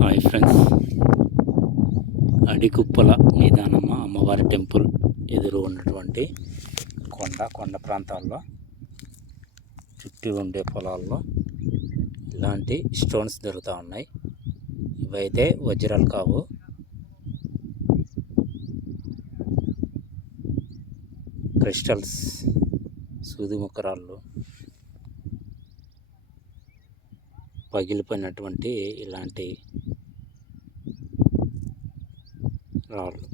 Hi friends, అడిగుప్పల నిదానమ్మ అమ్మవారి temple ఎదురు ఉన్నటువంటి కొండ ప్రాంతాల్లో చుట్టూ ఉండే పొలాల్లో ఇలాంటి స్టోన్స్ దొరుకుతూ ఉన్నాయి. ఇవైతే వజ్రాలు కావు, క్రిస్టల్స్, సూదిముక్కరాళ్ళు, పగిలిపోయినటువంటి ఇలాంటి రాళ్ళు.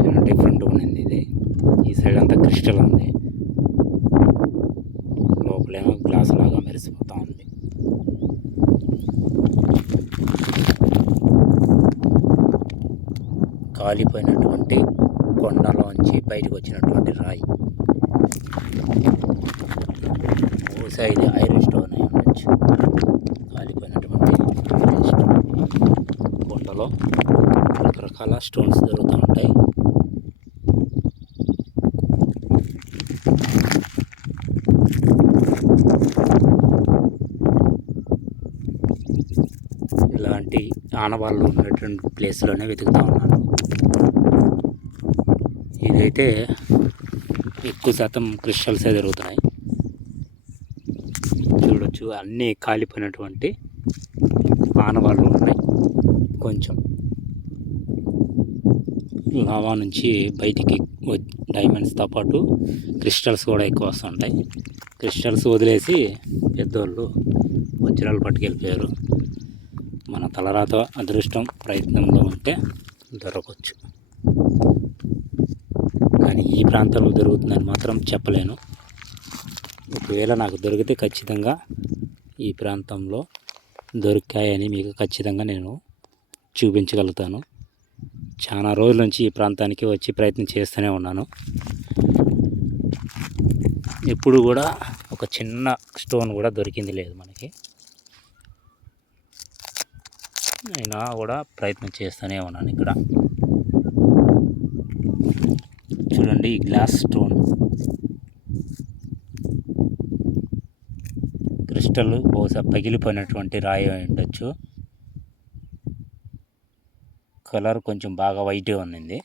చాలా డిఫరెంట్ ఉన్నింది ఇది. ఈ సైడ్ అంతా క్రిస్టల్ ఉంది, లోపలేమో గ్లాస్ లాగా మెరిసిపోతూ ఉంది. కాలిపోయినటువంటి కొండలోంచి బయటకు వచ్చినటువంటి రాయి. బహుశా ఇది ఐరన్ స్టోన్ అయి ఉండొచ్చు. కాలిపోయినటువంటి ఐరన్ స్టోన్. కొండలో రకరకాల స్టోన్స్ దొరుకుతూ ఉంటాయి. ఇలాంటి ఆనవాళ్ళు ఉన్నటువంటి ప్లేస్లోనే వెతుకుతూ ఉన్నాను. ఇదైతే ఎక్కువ శాతం క్రిస్టల్సే దొరుకుతున్నాయి. చూడొచ్చు, అన్నీ కాలిపోయినటువంటి ఆనవాళ్ళు ఉన్నాయి. కొంచెం లావా నుంచి బయటికి డైమండ్స్తో పాటు క్రిస్టల్స్ కూడా ఎక్కువ వస్తుంటాయి. క్రిస్టల్స్ వదిలేసి పెద్దోళ్ళు వజ్రాలు పట్టుకెళ్ళిపోయారు. మన తలరాత అదృష్టం ప్రయత్నంలో ఉంటే దొరకవచ్చు, కానీ ఈ ప్రాంతంలో దొరుకుతుందని మాత్రం చెప్పలేను. ఒకవేళ నాకు దొరికితే ఖచ్చితంగా ఈ ప్రాంతంలో దొరికాయని మీకు ఖచ్చితంగా నేను చూపించగలుగుతాను. చాలా రోజుల నుంచి ఈ ప్రాంతానికి వచ్చి ప్రయత్నం చేస్తూనే ఉన్నాను. ఎప్పుడు కూడా ఒక చిన్న స్టోన్ కూడా దొరికింది లేదు మనకి. అయినా కూడా ప్రయత్నం చేస్తూనే ఉన్నాను. ఇక్కడ చూడండి, ఈ గ్లాస్ స్టోన్ క్రిస్టల్ బహుశా పగిలిపోయినటువంటి రాయి అయి ఉండొచ్చు. కలర్ కొంచెం బాగా వైట్గా ఉన్నింది.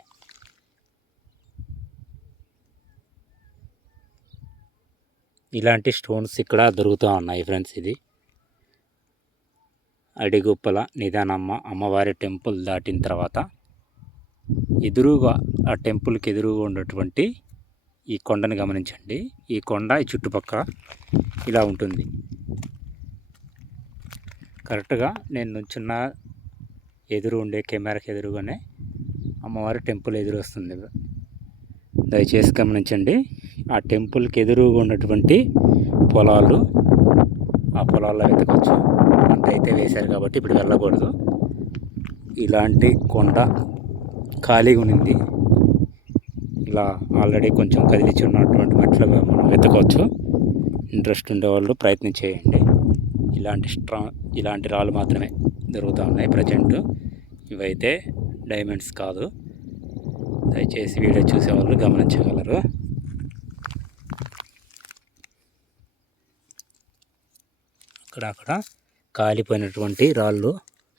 ఇలాంటి స్టోన్స్ ఇక్కడ దొరుకుతూ ఉన్నాయి ఫ్రెండ్స్. ఇది అడిగుప్పల నిదానమ్మ అమ్మవారి టెంపుల్ దాటిన తర్వాత ఎదురుగా, ఆ టెంపుల్కి ఎదురుగా ఉన్నటువంటి ఈ కొండని గమనించండి. ఈ కొండ ఈ చుట్టుపక్కల ఇలా ఉంటుంది. కరెక్ట్గా నేను నుంచున్న ఎదురు ఉండే కెమెరాకి ఎదురుగానే అమ్మవారి టెంపుల్ ఎదురు వస్తుంది. దయచేసి గమనించండి. ఆ టెంపుల్కి ఎదురుగా ఉన్నటువంటి పొలాలు, ఆ పొలాల్లో వెతకవచ్చు. కొంత అయితే వేశారు కాబట్టి ఇప్పుడు వెళ్ళకూడదు. ఇలాంటి కొండ ఖాళీగా ఉన్నింది. ఇలా ఆల్రెడీ కొంచెం కదిలించి ఉన్నటువంటి మెట్లుగా మనం వెతకవచ్చు. ఇంట్రెస్ట్ ఉండేవాళ్ళు ప్రయత్నం చేయండి. ఇలాంటి రాళ్ళు మాత్రమే దొరుకుతూ ఉన్నాయి ప్రజెంట్. ఇవైతే డైమండ్స్ కాదు. దయచేసి వీడియో చూసేవాళ్ళు గమనించగలరు. అక్కడ కాలిపోయినటువంటి రాళ్ళు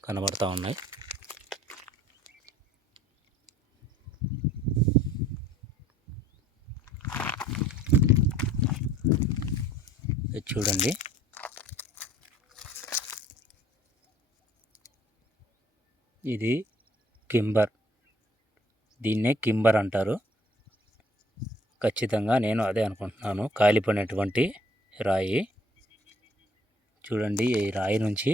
కనబడుతూ ఉన్నాయి. చూడండి, ఇది కింబర్. దీన్నే కింబర్ అంటారు. ఖచ్చితంగా నేను అదే అనుకుంటున్నాను. కాలిపోయినటువంటి రాయి. చూడండి, ఈ రాయి నుంచి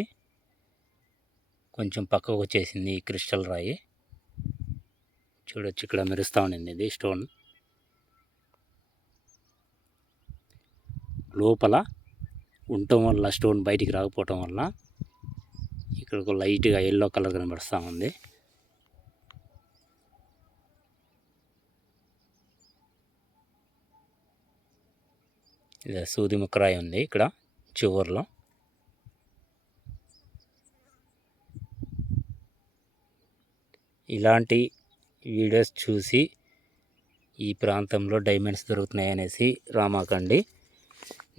కొంచెం పక్కకు వచ్చేసింది ఈ క్రిస్టల్ రాయి. చూడొచ్చు, ఇక్కడ మెరుస్తూ ఉండింది ఇది స్టోన్. లోపల ఉండటం వల్ల, స్టోన్ బయటికి రాకపోవటం వల్ల ఇక్కడ ఒక లైట్గా ఎల్లో కలర్ కనబడుతూ ఉంది. ఇది సూది ముక్కరాయి ఉంది ఇక్కడ చివర్లో. ఇలాంటి వీడియోస్ చూసి ఈ ప్రాంతంలో డైమండ్స్ దొరుకుతున్నాయి అనేసి రామాకండి.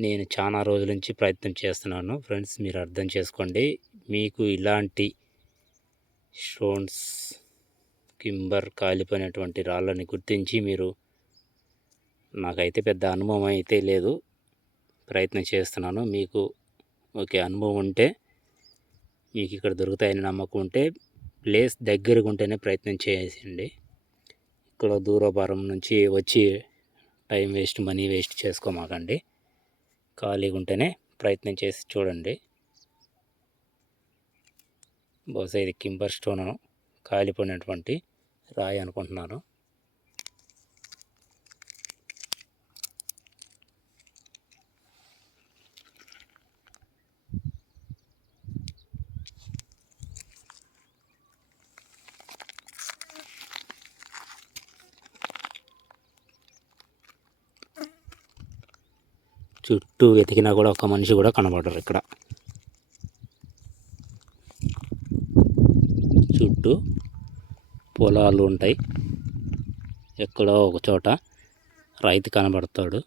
నేను చాలా రోజుల నుంచి ప్రయత్నం చేస్తున్నాను ఫ్రెండ్స్, మీరు అర్థం చేసుకోండి. మీకు ఇలాంటి స్టోన్స్, కింబర్, కాలిపోయినటువంటి రాళ్ళని గుర్తించి మీరు, నాకైతే పెద్ద అనుభవం అయితే లేదు, ప్రయత్నం చేస్తున్నాను. మీకు ఓకే అనుభవం ఉంటే, మీకు ఇక్కడ దొరుకుతాయని నమ్మకం ఉంటే, ప్లేస్ దగ్గరగా ఉంటేనే ప్రయత్నం చేయండి. ఇక్కడ దూరభారం నుంచి వచ్చి టైం వేస్ట్, మనీ వేస్ట్ చేసుకోమాకండి. ఖాళీగా ఉంటేనే ప్రయత్నం చేసి చూడండి. బహుశా ఇది కింబర్ స్టోన్, కాలిపోయినటువంటి రాయి అనుకుంటున్నాను. చుట్టూ వెతికినా కూడా ఒక మనిషి కూడా కనబడరు ఇక్కడ. చుట్టూ పొలాలు ఉంటాయి, ఎక్కడో ఒక చోట రైతు కనబడతాడు,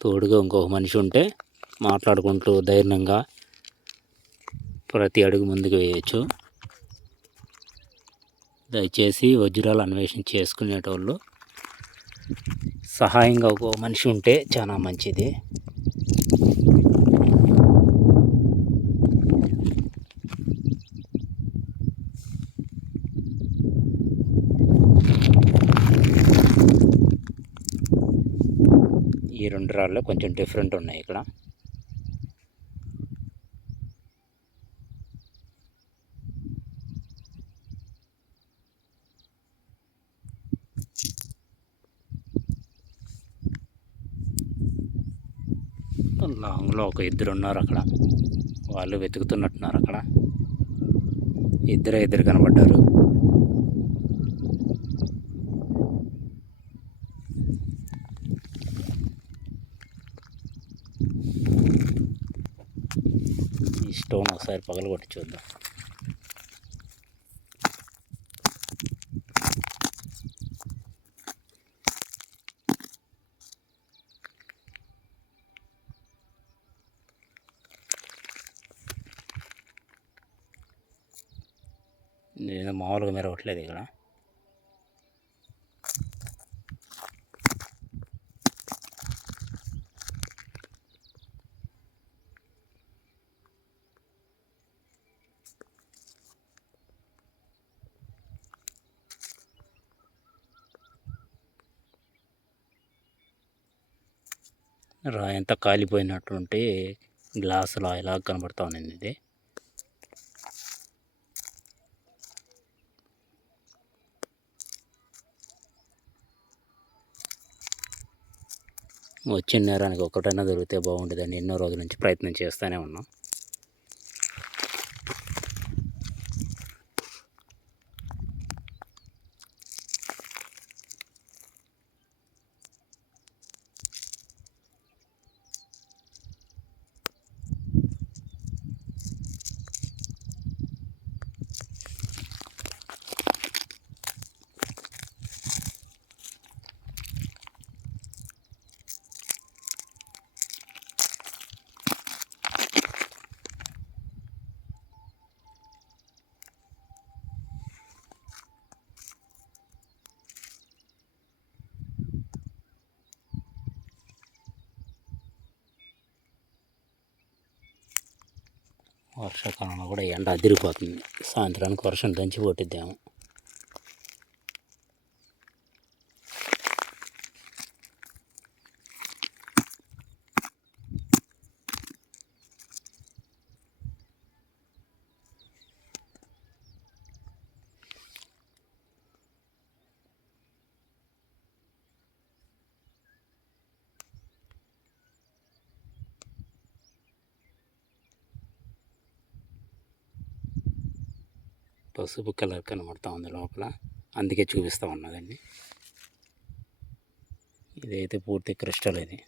తోడుగా ఇంకొక మనిషి ఉంటే మాట్లాడుకుంటూ ధైర్యంగా ప్రతి అడుగు ముందుకు వేయచ్చు. దయచేసి వజ్రాలు అన్వేషణ చేసుకునేటోళ్ళు సహాయంగా ఒక మనిషి ఉంటే చాలా మంచిది. ఈ రెండు రాళ్ళు కొంచెం డిఫరెంట్ ఉన్నాయి ఇక్కడ. లాంగ్లో ఒక ఇద్దరు ఉన్నారు అక్కడ, వాళ్ళు వెతుకుతున్నట్టున్నారు. అక్కడ ఇద్దరు కనబడ్డారు. ఈ స్టోన్ ఒకసారి పగలగొట్టి చూద్దాం. నేను మామూలుగా మెరవట్లేదు ఇక్కడ. రాయి అంతా కాలిపోయినటువంటి గ్లాస్ రాయిలా కనబడతా ఉంది ఇది. వచ్చిన నేరానికి ఒకటైనా దొరికితే బాగుంటుందని ఎన్నో రోజుల నుంచి ప్రయత్నం చేస్తూనే ఉన్నాం. వర్షాకాలంలో కూడా ఎండ అదిరిపోతుంది, సాయంత్రానికి వర్షం దంచి కొట్టిద్దాము. పసుపు కలర్ కనబడతా ఉంది లోపల, అందుకే చూపిస్తూ ఉన్నదండి. ఇదైతే పూర్తి క్రిస్టల్ ఇది.